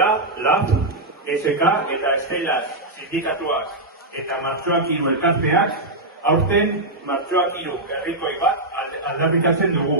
Ela, LAF, SK eta Estelaz sindikatuak eta Martxoak 3 elkarteak aurten Martxoak 3 herrikoi bat aldarrikatzen dugu.